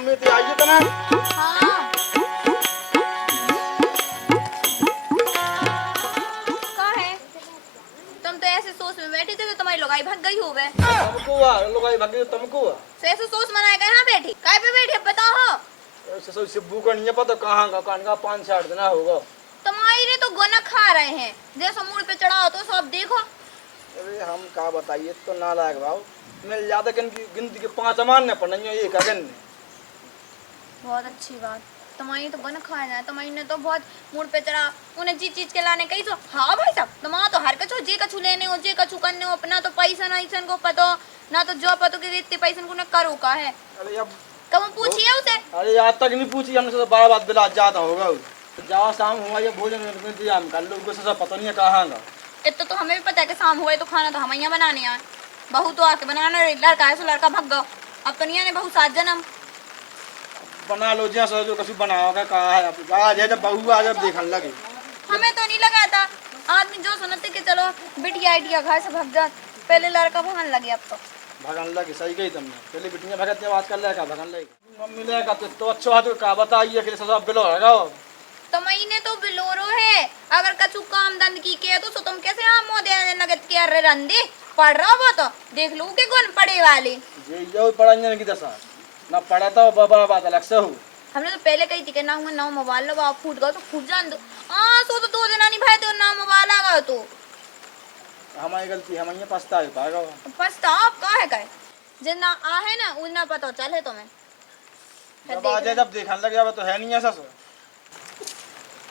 Mummy तो आई है तना। हाँ कहाँ है? तुम तो ऐसे सोच में बैठी थे तो तुम्हारी लुगाई भाग गई हो गए। तुमको हुआ लुगाई भाग गई तुमको हुआ। तो ऐसे सोच मनाए कहाँ बैठी? काय पे बैठी अब बताओ। ऐसे सब सिब्बू का नहीं है पता कहाँ का कान का 5-6 दिन होगा। तुम्हारे तो गोना खा रहे हैं जैसा मूड पे चढ़ा हो तो सब देखो। अरे हम क्या बताइए तो नालायक भाव मिल जाता गिनती के 5 अमान ने पढ़ना एक अगन ने। बहुत अच्छी बात। तुम्हारी तो बन खा जाए। तुम्हारी ने तो बहुत मूड पे चढ़ा उन्हें जी चीज के लाने कही तो हाँ भाई साहब तुम्हारा तो हर कछु जे कछु लेने हो जे कछु करने हो अपना तो पैसा ना ऐसा को पतो ना तो जो पतो के इतने पैसा को न करो का है। अरे अब कब पूछिए उसे? अरे आज तक नहीं पूछी हमने तो बार बार दिला जाता होगा। जाओ शाम हुआ ये भोजन इंतजाम कर लो उनको सब पता नहीं है कहाँ का। इतना तो हमें भी पता है कि शाम हुआ है तो खाना तो हम यहाँ बनाने आए। बहू तो आके बनाना लड़का है सो लड़का भग गो। अब तो नहीं आने बहू 7 जन्म बना लो जैसा जो कभी बनाओगे कहा है अब आज है जब बहू आ जब देखने लगे। हमें तो नहीं लगा था। आदमी जो सुनते कि चलो बिटिया आइडिया घर से भग जात पहले लड़का भगन लगे अब तो भगन लगे सही गई तुमने पहले बिटिया भगत जब आजकल लेगा भगन लगे मम्मी लेगा तो अच्छा है तो का बताइए कि सब बिलो रहेगा। तो महीने तो बिलोरो है अगर कछु काम दंड की के तो तुम कैसे हाँ मोह देने लगे कि अरे रंदे पढ़ रहा वो तो देख लो के कौन पढ़े वाले ये पढ़ाने की दशा ना पढ़ा था बाबा बात अलग से हो। हमने तो पहले कही थी कि ना हुआ ना मोबाइल लो आप फूट गए तो फूट जान दो। हाँ सो तो 2 दिन नहीं भाई तो ना मोबाइल आ गया तो हमारी गलती हम ये पछता पाएगा। पछताओ का है कहे जितना आ है ना उतना पता चले तुम्हें जब आ जाए जब देखने लगे अब तो है नहीं ऐसा सो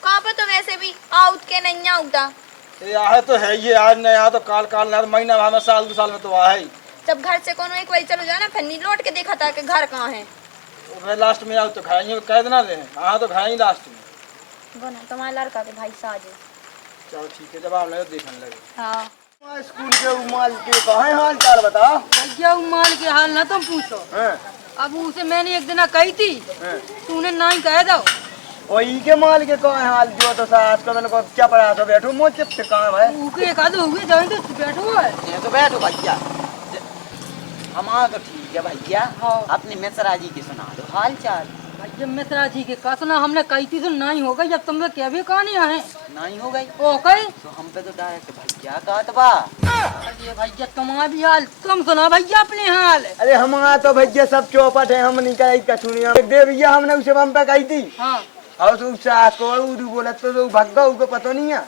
कहाँ पर तो वैसे भी आउट के नहीं आउटा ये आहे तो है ये आज नहीं आ तो काल काल ना महीना हमें साल 2 साल में तो आ ही। जब घर से कोनो एक बार चलो जाना फिर नहीं लौट के देखा था कि घर कहाँ है। फिर लास्ट में आओ तो खाएंगे कह देना दे हाँ तो खाएंगे लास्ट में बना तुम्हारा लड़का के भाई साज है। चलो ठीक है जब आप लगे देखने लगे। हाँ स्कूल के उमाल के कहाँ है हाल चाल बताओ। भैया उमाल के हाल ना तुम पूछो। अब उसे मैंने एक दिन कही थी तूने ना ही कह दो वही के माल के कहाँ हाल जो तो सास को को क्या पड़ा तो बैठो मोच से कहाँ है उके एक आधे हुए जाए तो बैठो है ये तो बैठो भैया हमारा तो ठीक है भैया। हाँ। अपने मिश्रा जी की सुना दो हाल चाल। भैया मिश्रा जी के कसना हमने कही थी तो नहीं हो गई जब तुम क्या भी कहानी है नहीं हो गई ओ कही तो हम पे तो डायरेक्ट भैया कहत बा। अरे भैया तुम्हारा भी हाल तुम सुना भैया अपने हाल। अरे हमारा तो भैया सब चौपट है हम नहीं कही कछुनिया दे भैया हमने उसे हम पे कही थी हाँ और तो सास को उधर बोला तो भग गया उसको पता नहीं है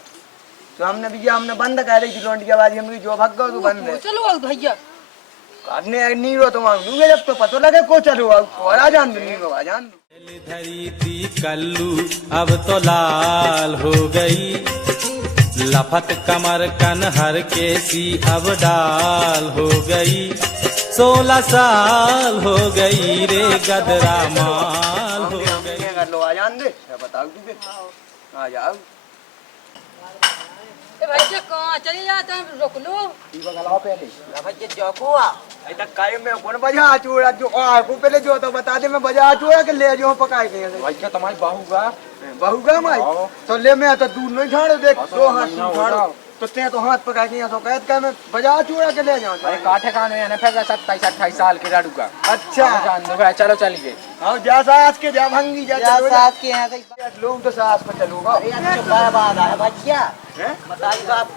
तो हमने भैया हमने बंद कर रही थी लौंडी की आवाज हमने जो भग गया तो बंद है चलो आओ भैया काटने नहीं रो तुम आऊंगे जब तो पता लगे को चलो और आ जान दो नहीं रो आ जान दो। धरी थी कल्लू अब तो लाल हो गई लफत कमर कनहर के सी अब डाल हो गई 16 साल हो गई रे गदरा माल हो गई। कर लो आ जान दे बताओ तू आ जाओ भैया कहाँ चले जाते हैं रोक लो बगलाओ पहले भैया जोकुआ ऐसा काय में कौन बजा चूड़ा जो को पहले जो तो बता दे मैं बजा चूड़ा के ले जो पकाए के भैया तुम्हारी बहू का माई तो ले मैं तो दूर नहीं झाड़ो देख दो हाथ झाड़ो तो ते तो हाथ पका के तो कहत का मैं बजा चूड़ा के ले जाऊं अरे काठे खाने है ना फिर 27-28 साल के लड़ू का अच्छा जान दो भाई चलो चलिए। हां जा सास के जा भंगी जा चलो साथ के यहाँ से लोग तो सास पर चलूगा। अरे अच्छा बात है भैया हैं बताइए आप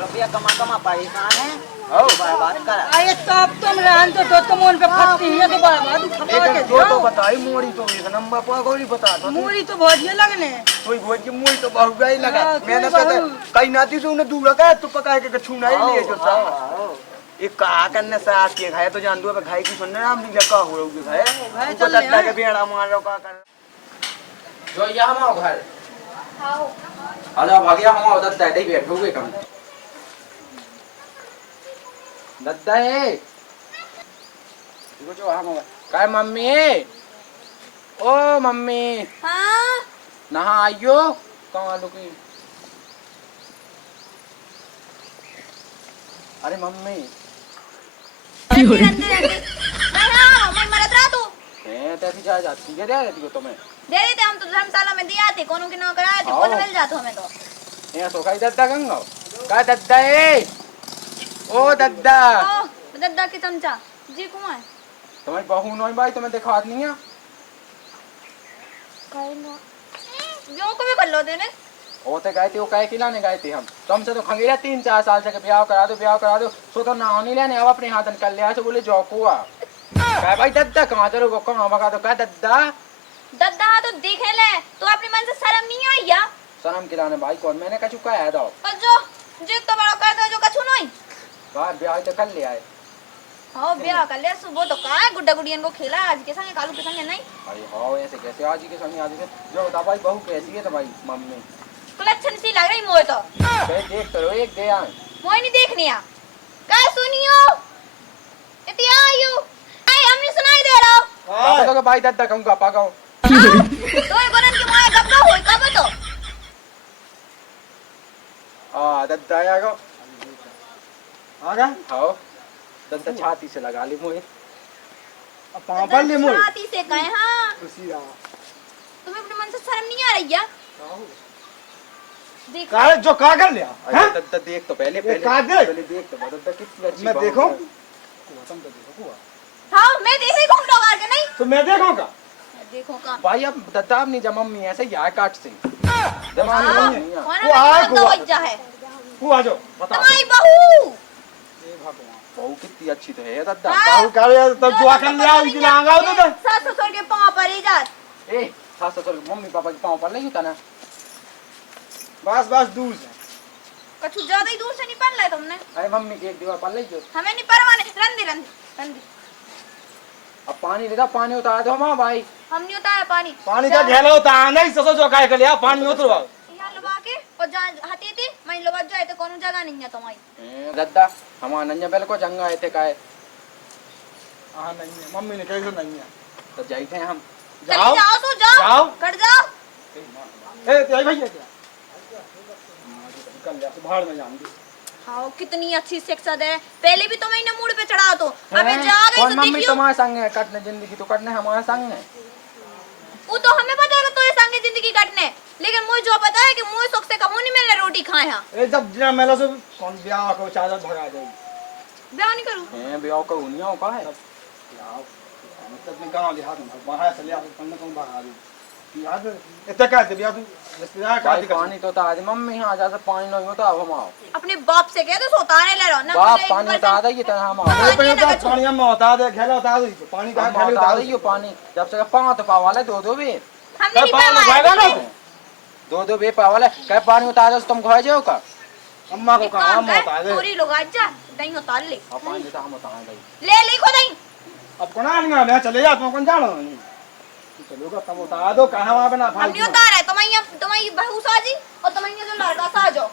रुपया कमा परेशान है ओ बात कर। अरे तो अब तुम रहन तो तुम उन पे फटती है तो बर्बाद खपा के एक दो तो बताई मोरी तो एक नंबर पर गोली बता दो मूरी तो बहुत ये लगने कोई भोज की मोरी तो बहु गई लगा हाँ, मैंने कोई कहता बहू। कहीं नाती से उन्हें दूर रखा तू पका के छूना ही लिए जो साहब ये कहा करने सास के खाए तो जान दो खाई की सुनने नाम नहीं लगा हो रही खाए उनको चल लगता के बेड़ा मार लो का कर जो यहाँ हमारा घर आओ अरे भाग्या हमारा दद्दा है बैठोगे कम दद्दा है देखो जो हम काय मम्मी ओ मम्मी हाँ नहा आइयो कहाँ लुकी। अरे मम्मी तैसी जा जाती है दे देती हो तुम्हें दे देते हम तो धर्मशाला में दिया थे कोनो के ना कराए थे कौन मिल जाता हमें तो यहाँ तो खाई दद्दा गंगा काय दद्दा है ओ दद्दा ओ दद्दा के चमचा जी कुआं तुम्हारी बहू नहीं भाई तुम्हें दिखा नहीं है जो को भी कर लो देने होते गए थे वो कहे खिलाने गए थे हम तुमसे तो खंगेरा 3-4 साल से कि ब्याह करा दो सो तो ना नहीं लेने अब अपने हाथ निकल लिया से बोले जो कुआ कहे भाई दद्दा कहाँ चलो वो कहाँ भगा तो कहे दद्दा दद्दा तो देखे ले तो अपने मन से शर्म नहीं आई या शर्म खिलाने भाई कौन मैंने कछु कहा है दो और जो तो बड़ा कर दो जो कछु नहीं भाई ब्याह तो कर लिया है हाँ ब्याह कर ले सुबह तो कहा है गुड्डा गुड़ियन को खेला आज के संगे कालू के संगे नहीं अरे हाँ ऐसे कैसे आज के संग आज के जो बता भाई बहू कैसी है तो भाई मम्मी कलेक्शन सी लग रही मोए तो देख करो एक दे आए मोए नहीं देखनी आ काय सुनियो इतनी आयु आई हमने सुनाई दे रहा पापा तो भाई दद्दा कहूँगा पागो तो ये बनन के मोए गप्पा होई कब तो दद्दा आएगा आ गया हाँ दद्दा छाती से लगा ली मुझे अब पापा ले मोर छाती से कहे हाँ खुशी रहा तुम्हें अपने मन से शर्म नहीं आ रही है देख का जो का कर लिया हैं? दद्दा देख तो पहले काट दे। पहले देख तो दद्दा कितनी अच्छी मैं बहू देखूं है। तुम तो देखो कुआ हाँ मैं देख रही हूँ लोग आके नहीं तो मैं देखूंगा देखो का भाई अब दद्दा अपनी जब मम्मी ऐसे ही आए काट से जमाने हाँ, में नहीं है। कौन वो आए है कुआ। तो वजह है कुआ जो बता तुम्हारी बहू ए भगवान बहू कितनी अच्छी तो है दद्दा हाँ। बाहु कर तब जो आकर ले आओ इतना आंगा हो तो सास ससुर के पाँव पर ही जात ए सास ससुर मम्मी पापा के पाँव पर नहीं होता ना बस दूर से कछु ज्यादा ही दूर से नहीं पढ़ लाए तुमने अरे मम्मी की एक दीवार पर ले जो हमें नहीं परवाने रंदी अब पानी लेता पानी उतार दो माँ भाई हम नहीं उतारा पानी पानी का घेला होता नहीं ससो जो काय कर लिया पानी उतरवा यहाँ लुबा के और जहाँ हटे थे मैं लुबा जाए तो कौन जगह नहीं है तुम्हारी दद्दा हमारा नंजा बेल को जंगा आए थे काहे हां नहीं है मम्मी ने कही तो नहीं है तो जाई थे हम जाओ जाओ तो जाओ जाओ। कट जाओ ए ते आई भैया क्या निकल जा भाड़ में जाऊंगी हाँ कितनी अच्छी शिक्षा दे पहले भी तो मैंने मूड पे चढ़ा तो अबे जा गई कौन तो मम्मी देखियो तुम्हारे संग है कटने जिंदगी तो कटने हमारे संग है वो तो हमें पता है कि तो ये संगे जिंदगी कटने लेकिन मुझे जो पता है कि मुझे सुख से कहूँ नहीं मिलने रोटी खाए यहाँ ए जब जिना मेला से कौन ब्याह को चादर भगा जाएगी ब्याह नहीं करूँ हैं ब्याह का उनिया का है यार मतलब मैं गांव देहात में बाहर से ले आ कौन कौन भगा दूं याद इतना का दे ब्याह तू रिश्तेदार का भाई पानी तो उतार दे मम्मी यहाँ जा पानी नहीं होता अब हम आओ अपने बाप से कह दो सोताने ले रहो ना बाप मुझे पानी एक उतार बार- दे ये तरह हम हाँ, आओ ये पहले ना तो कछो। पानी में होता दे घेला होता दे पानी का हम घेला उतार होता दे ये पानी जब से पाँव तो पाव वाले दो भी हमने नहीं पाँव में पाया भगा ना दो बे पाव वाले कह पानी उतार दो तुम घर जाओ का अम्मा को एक कहा काम हम होता कर दे पूरी लोग आज जा दही उतार ले अब पानी तो हम उतार दे ले लिखो दही अब कोना नहीं मैं चले जा तुम कौन जानो नहीं चलोगा तब उतार दो कहां वहां बना हम नहीं फालतू उतार है तुम्हारी बहू साजी और तुम्हारी जो लड़का साजो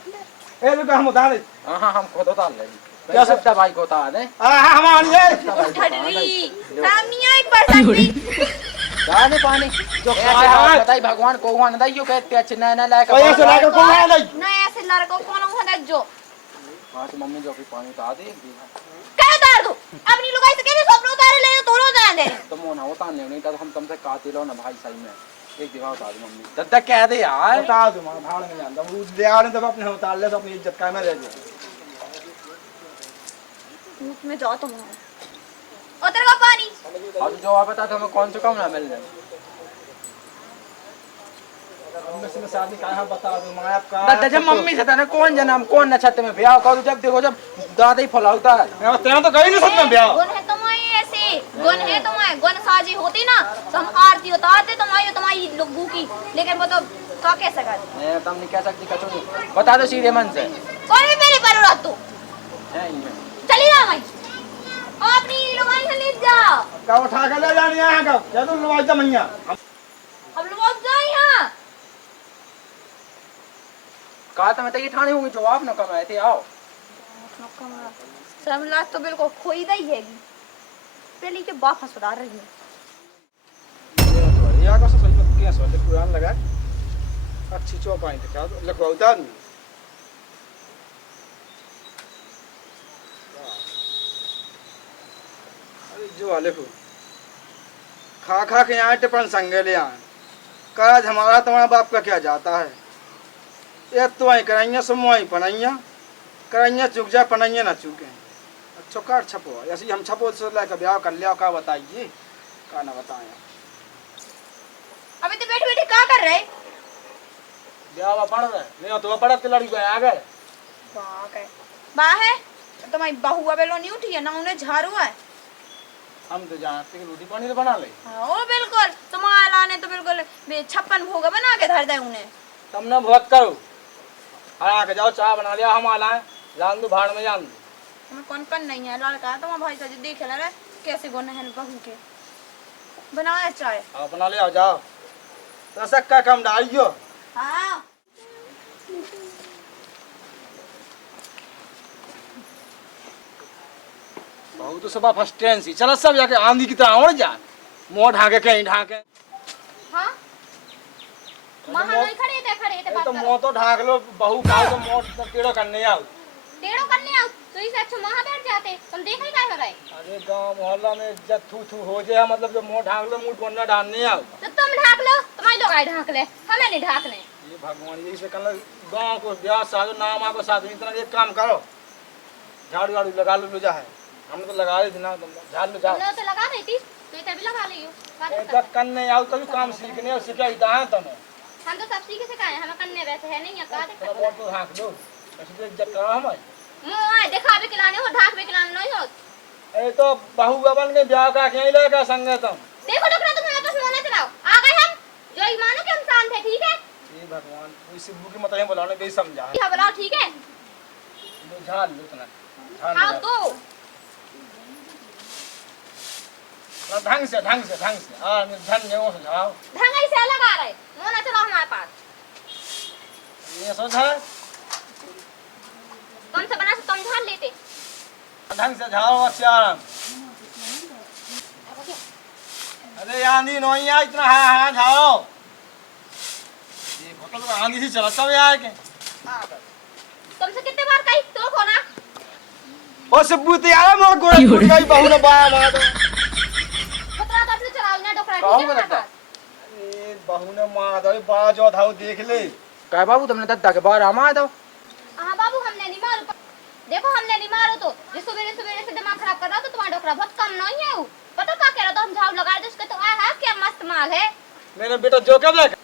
ए रुको हम उतार दे हाँ हम खुद उतार ले क्या सब दवाई को उतार दे हम आनी है ठडरी सामने एक परसेंट भी जाने पानी जो खाया बताई भगवान को हुआ ना यो कहते अच्छे नया लायक ओए ऐसे लाके कौन है नहीं नया से लड़का कौन होता जो हाँ तो मम्मी जो भी पानी उतार दे क्या उतार दो अपनी लुगाई से कहते स्वप्न उतारे ले तो रोज आने दे तुम ना उतार नहीं तो हम तुमसे काते लो ना भाई सही में एक दीवार उतार दे मम्मी दद्दा कह दे यार उतार दो मां भाड़ में जानता वो ले आ रहे तब अपने उतार ले तो अपनी इज्जत का में रह जाए मुंह में जाओ तुम और तेरे का पानी अब जो आप बता तो हमें कौन सा कम ना मिल जाए हम में से शादी कहां बता दो मां आपका दद्दा जब मम्मी से था कौन जन्म कौन नक्षत्र में ब्याह करो जब देखो जब दादा ही फलाउता है तेरा तो कहीं नहीं सच में ब्याह गुण है तुम्हारी ऐसे गुण है तुम्हारे गुण साजी होती ना तो हम आरती उतारते तुम्हारी लोगों की लेकिन वो तो का कैसे कर तुम नहीं कह सकती कचो नहीं बता दो सीधे मन से कौन भी मेरे पर उड़ा तू है इनमें चली जा भाई और अपनी लुगाई से ले जा का उठा के ले जानी है का क्या तो लवाई जा मैया हम लोग जाए यहाँ कहा तो मैं तो ये ठाने होंगे जवाब ना कमाए थे आओ शर्मलाज तो बिल्कुल खोई ही हैगी पहले के बाप सुधार रही है या का सही बात क्या सोचे कुरान लगा अच्छी चौपाई तो क्या लिखवा उतार नहीं अरे जो वाले को खा खा के यहाँ टिपन संगे ले आए काज हमारा तुम्हारा बाप का क्या जाता है ये तो आई कराइया सुमोई पनाइया कराइया चुक जा पनाइया ना चुके चौकाट छपो ऐसे ही हम छपो से लाके ब्याह कर लिया का बताइए का ना बताएं अबे तो बैठ बैठ क्या कर रहे? ब्याह पढ़ रहे नहीं तो पढ़त के लड़की आ गए बा है तुम्हारी बहू अबे लो नहीं उठी है ना उन्हें झाड़ू है। हम तो जानते हैं रोटी पानी तो बना ले ओ बिल्कुल तुम्हारा लाने तो बिल्कुल 56 भोग बना के धर दे उन्हें। तुमने बहुत करो आके जाओ चाय बना लिया हम आलाए जान दो भाड़ में जान दो तुम्हें कौन नहीं है लड़का तुम्हारा भाई साहब देख ले रे कैसे गोना है बहू के बनाया चाय। आप बना ले आओ जाओ तो सक्का कम डालियो। हाँ बहुत तो सब फर्स्ट ट्रेन सी चलो सब जाके आंधी की तरह उड़ जा मुंह ढाके कहीं ढाके हाँ वहाँ नहीं खड़े थे बात तो करो। मुंह तो ढाक लो बहू का तो मुंह टेढ़ो करने आओ टेढ़ो करने आओ तो इस अच्छा वहाँ बैठ जाते तुम देख नहीं क्या हो रहा है। अरे गांव मोहल्ला में जब थू थू हो जाए मतलब जो मुंह ढाक लो मुंह बनना डालने आओ तो तुम ढाक लो तुम्हारे लोग आए ढाक ले हमें नहीं ढाकने। ये भगवान यही से कल गांव को ब्याह शादी नाम आको साथ में इतना एक काम करो झाड़ू झाड़ू लगा लो जा है हम तो लगा रहे थे ना झाड़ लो जाओ तुमने तो लगा रही थी तो इतना भी लगा लियो। जब करने आओ तभी काम सीखने और सिखाई था तुम्हें हम तो सब सीखे सिखाए हमें करने वैसे है नहीं का थोड़ा बहुत तो ढाक दो ऐसे इज्जत करो हमारी मुंह आए दिखा भी खिलाने हो ढाक भी खिलाने नहीं हो। ए तो बहू बन के ब्याह का कहीं लेगा संगे तुम देखो डॉक्टर तुम हमें बस मुंह चलाओ आ गए हम जो ही मानो कि हम शांत है ठीक है। ये भगवान कोई सिद्धू की मतलब बुलाने भी समझा हाँ बुलाओ ठीक है झाड़ लो इतना झाड़ हाँ लो तो ढंग से धन्य हो जाओ ढंग से लगा रहे मुंह ना चलाओ हमारे पास ये सोच है तुमसे बना से तुम झाड़ लेते। ढंग से झाड़ो अच्छा अरे आंधी नहीं है इतना हाँ झाड़ो ये बोतल में आंधी से चला सब यार के तुमसे कितने बार कही तो को ना ओ सबूत यार मोर गोड़ टूट गई बहू ने बाया मार दो खतरा तो अपने चलाओ ना डॉक्टर कहो ठीक है बता। ए बहू ने मार दो बाजो धाओ देख ले कह बाबू तुमने दद्दा के बाहर आमा दो हाँ बाबू हमने नहीं मारो देखो हमने नहीं मारो तो जिस सवेरे सवेरे से दिमाग खराब कर रहा तो तुम्हारा डॉक्टर बहुत कम नहीं है वो पता क्या कह रहा था हम झाड़ू लगा रहे थे उसके तो आया क्या मस्त माल है मेरे बेटा जो कब लगा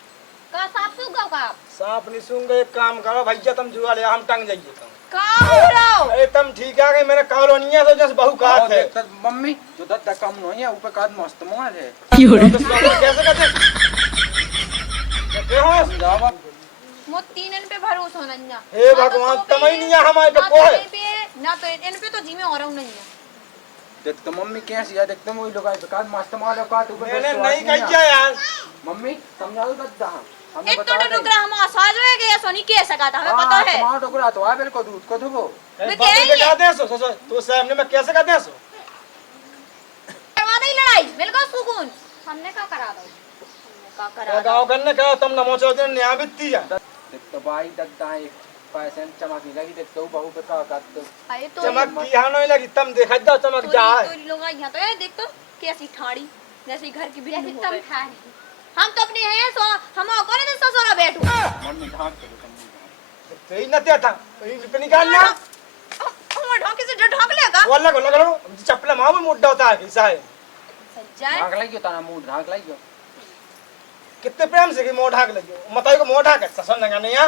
का साफ सूख गया का सांप नहीं सूंगे एक काम करो भैया तुम जुआ ले हम टंग जाइए तुम का हो रहा हो अरे तुम ठीक है मेरे कॉलोनिया से जैसे बहू का आओ है देख तर मम्मी जो दद्दा कम नहीं है ऊपर का मस्त माल है कैसे करते समझाओ बाप। मो तीनन पे भरोसा नहीं है हे भगवान तमई नहीं है हमारे पे को है ना तो इन पे तो जी में और नहीं है। देख तो मम्मी कैसी है देख तो वही लोग पे का मस्त माल है का तू मैंने नहीं कही यार मम्मी समझा दो दद्दा हमें एक बता तो दे डोकरा हम आसाज हो गए सोनी के सका था हमें पता है टमाटर टुकड़ा तो आ बिल्कुल दूध को धोबो मैं कह रही है दे सो तो सामने में कैसे कर दे सो करवा दे लड़ाई बिल्कुल सुकून हमने क्या करा दो का करा दो गांव करने का तुम नमो चौधरी ने यहाँ बित्ती है देख तो भाई दद्दा एक पैसे चमकी लगी देख तो बहू पे का का तो अरे तो चमक की यहाँ नहीं लगी तुम देखा जाओ चमक जा तो लोग यहाँ तो है देख तो कैसी ठाड़ी जैसे घर की बिल्ली हो गई हम तो अपने हैं सो हम कौन है ससुरा बैठू मम्मी ढाक के तुम सही न देता पे निकालना हम ढोके से ढोक लेगा वो लगा चप्पल मां में मुड्डा होता है ऐसा है सच्चाई ढाक लगी तना मुंह ढाक लगी कितने प्रेम से कि मोह ढाक लगी बताइए को मोह ढाक ससन लगा नहीं है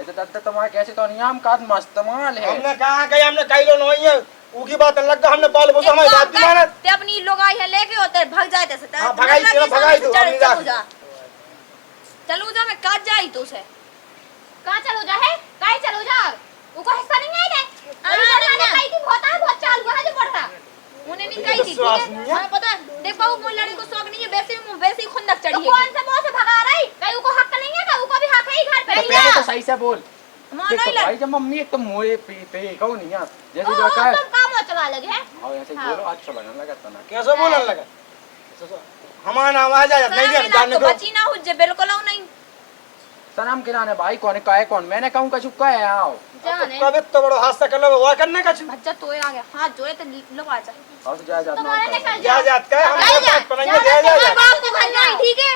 ऐसे दद्दा तुम्हारे कैसे तो नहीं हम का मस्त माल है हमने कहा कि हमने कई लो नहीं है उनकी बात अलग का हमने पाल बोसा हमारी बात नहीं माने ते अपनी लोग आई है लेके होते भाग जाते से हां भगाई दो भगाई दो अपनी जा चलू जा मैं काट जाई तो से कहां चलो जा है काहे चलो जा उको हिस्सा नहीं है अरे मैंने कही थी बहुत चाल हुआ है जो पड़ता उन्हें नहीं कही थी ठीक है हां पता देख पाऊ मुझ लड़ी को शौक नहीं है वैसे ही खुंदक चढ़ी है कौन से मुंह से भगा रही कहीं उको हक नहीं है का उको भी हक है ही घर पे तो पहले तो सही से बोल मानो देखो ही भाई जब मम्मी एक तो मोए पे कहो नहीं यार जैसे जो का तुम काम चला लगे है और ऐसे बोलो अच्छा लगने लगा तना कैसे बोलने लगा हमारा नाम आ जाए नहीं जाने जानने को बची ना हो जे बिल्कुल नहीं सनम किराने भाई कौन का है कौन मैंने कहूं का चुका है आओ जाने कभी तो बड़ा हादसा कर लो वो करने का बच्चा तो आ गया हाथ जोड़े तो लो आ जा और जा जा तुम्हारा निकल जा जात का हम बात पढ़ेंगे जा जा बाप को घर नहीं ठीक है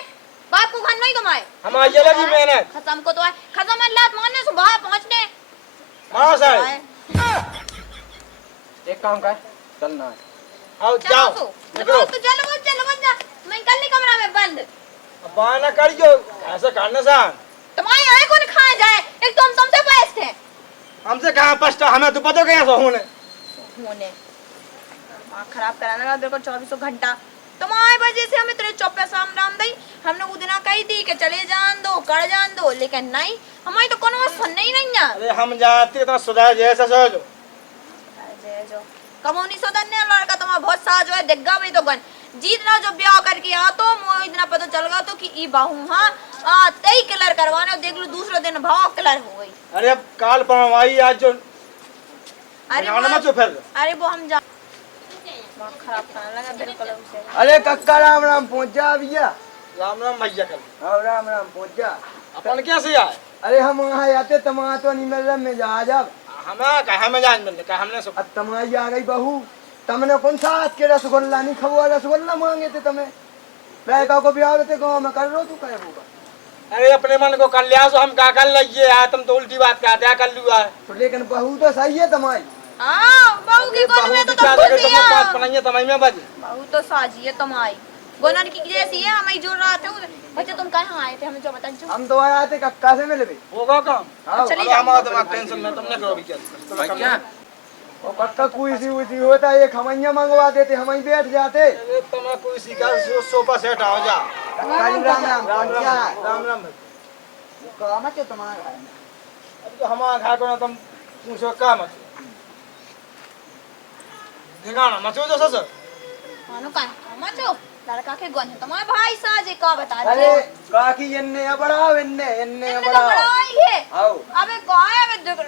बाप को घर नहीं तुम्हारे हम ये लगी मेहनत खत्म को तो खत्म अल्लाह मानने से बाहर पहुंचने मां साहब एक काम कर चलना है। आओ चलो जाओ तो निकलो चलो बन जा मैं कल कमरा में बंद अब बहाना करियो ऐसे करने से तुम्हारे यहाँ कौन खाए जाए एक तो हम तुमसे पैसे थे हमसे कहाँ पछता हमें तो पता कैसे होने होने दिमाग खराब कराने लगा बिल्कुल 24 घंटा तुम्हारी वजह से हमें तेरे चौपे साम राम दई हमने वो दिन कही थी कि चले जान दो कर जान दो लेकिन नहीं हमारी तो कोनो बात सुनने ही नहीं है अरे हम जाते तो सुधार जैसा सोचो जय जो कमोनी सोदन्ने लड़का तुम्हारा बहुत साज है दिग्गा भाई तो गन जीत ना जो ब्याह करके आ तो मोह इतना पता चल गया तो कि ई बाहू हां तई कलर करवाने देख लो दूसरे दिन भाव कलर हो गई अरे अब काल परवाई आज जो अरे मत फिर अरे वो हम जा दिमाग खराब करने लगा बिल्कुल उसे अरे कक्का राम राम पहुंच जा भैया। राम राम भैया कल हाँ राम राम पहुंच जा। अपन कैसे आए अरे हम वहाँ आते तमा तो नहीं मिल रहा मैं जा जब हमें कहा हमें जान मिलने कहा हमने सब अब तमाई आ गई बहू तमने कौन सा आज के रसगुल्ला नहीं खबुआ रसगुल्ला मांगे थे तुम्हें लड़का को ब्याह थे गाँव में कर लो तू कहे होगा। अरे अपने मन को कर लिया सो हम क्या कर लिए यार तुम तो उल्टी बात कहते हैं कर लिया तो लेकिन बहू तो सही है तमाई। हां बहू की गोद में तो क्या खुश तुमने दिया बात बनाई है तमाई में बाजी बहू तो साजी है तुम्हारी गोनर की जैसी है हमें जोड़ रहा थे बच्चे तुम कहाँ आए थे हमें जो बता हम तो आए थे कक्का से मिले भी। होगा काम हाँ चलिए अरे हमारा दिमाग टेंशन में तुमने करो भी क्या भैया और कक्का कोई सी उसी होता है एक हमैया मंगवा देते हम ही बैठ जाते। अरे तुम्हें कोई सीखा सोफा सेट आओ जा राम राम राम राम क्या राम राम काम है तुम्हारा। अब तो हमारा घर को ना तुम पूछो क्या मत दिखाना मचो जो सस मानो का मचो लड़का के गोन है तुम्हारे भाई साजे का बता अरे दे काकी इन्ने बड़ा इन्ने इन्ने इनने तो बड़ा बड़ा ही है आओ अबे कहाँ है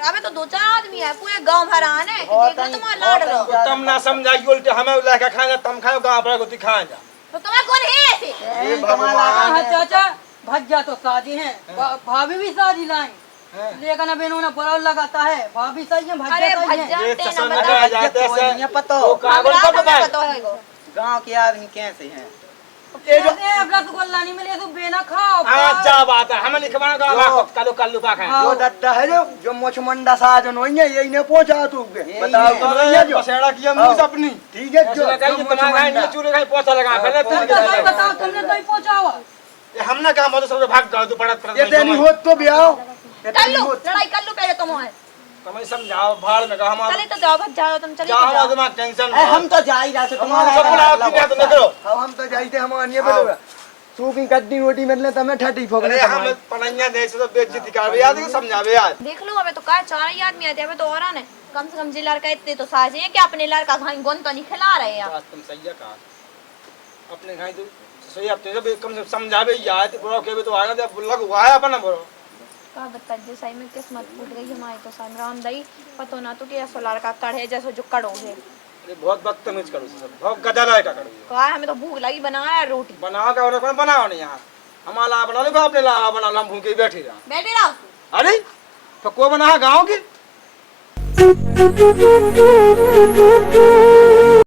अबे तो 2-4 आदमी है पूरे गांव भर आने देख लो तुम्हारा लाड लो तुम ना समझाई उल्टे हमें लेके खाना तुम खाओ गांव पर को दिखाएं जा तो तुम्हारा कौन है ऐसे ये हाँ भगवान चाचा भज्जा तो साजी हैं भाभी भी साजी लाई लेकिन अब इन्होंने बड़ा लगाता है भाभी सही है भज्जा अरे सही है भज्जा ये तेना चसन बता लगा जाते से पता वो कागज हमरा पर बताए पता है गो गांव के आदमी कैसे हैं। अब रसगुल्ला नहीं मिले तो बेना खाओ अच्छा बात है हमें लिखवाना गांव कल कल का खाए जो दद्दा है जो मुछ मंडा साजन वही है यही ने पहुंचा तू बताओ तुम भैया जो बसेड़ा किया मुझे अपनी ठीक है जो जो तुम्हारा ये चूरे का पोछा लगा पहले बताओ तू बताओ तुमने तो ही पहुंचाओ हमने कहा मतलब सब भाग गए तू पड़त ये तेरी होत तो ब्याह कर लो लड़ाई कर लो पहले तुम है तुम्हें समझाओ भाड़ में कहा हमारा चले तो जाओ भज्जा तुम चले क्या तो हमारा जाओ दिमाग टेंशन हम तो जा ही रहा से हमारा सपना आप क्या तो निकलो हम तो जाते हम अन्य बोलोगा तू की कड्डी रोटी मिलने तमे ठटी फोगने अरे हम पढ़ाइयां दे से तो बेइज्जती कर याद है समझावे यार देख लो हमें तो का 4 ही आदमी आते हमें तो और आने कम से कम जी लड़का इतने तो साजे हैं कि अपने लड़का घाई गोन तो नहीं खिला रहे हैं बात तुम सही है कहा अपने घाई तो सही अब तो कम से समझावे यार तो बुरा के भी तो आएगा जब लग हुआ है अपना बुरा का बता जे सही में किस्मत फूट गई हमारी तो संग्राम दई पतो ना तो कि ऐसा लड़का कढ़े जैसे जो कड़ो है अरे बहुत बदतमीज करो सब बहुत गदर है का करो कहा हमें तो भूख लगी बनाया रोटी बनाओ का और कौन बनाओ नहीं यहाँ हमारा बना लो अपने ला बना लो हम भूखे बैठे रहा बैठे रहो अरे तो को बना गाँव की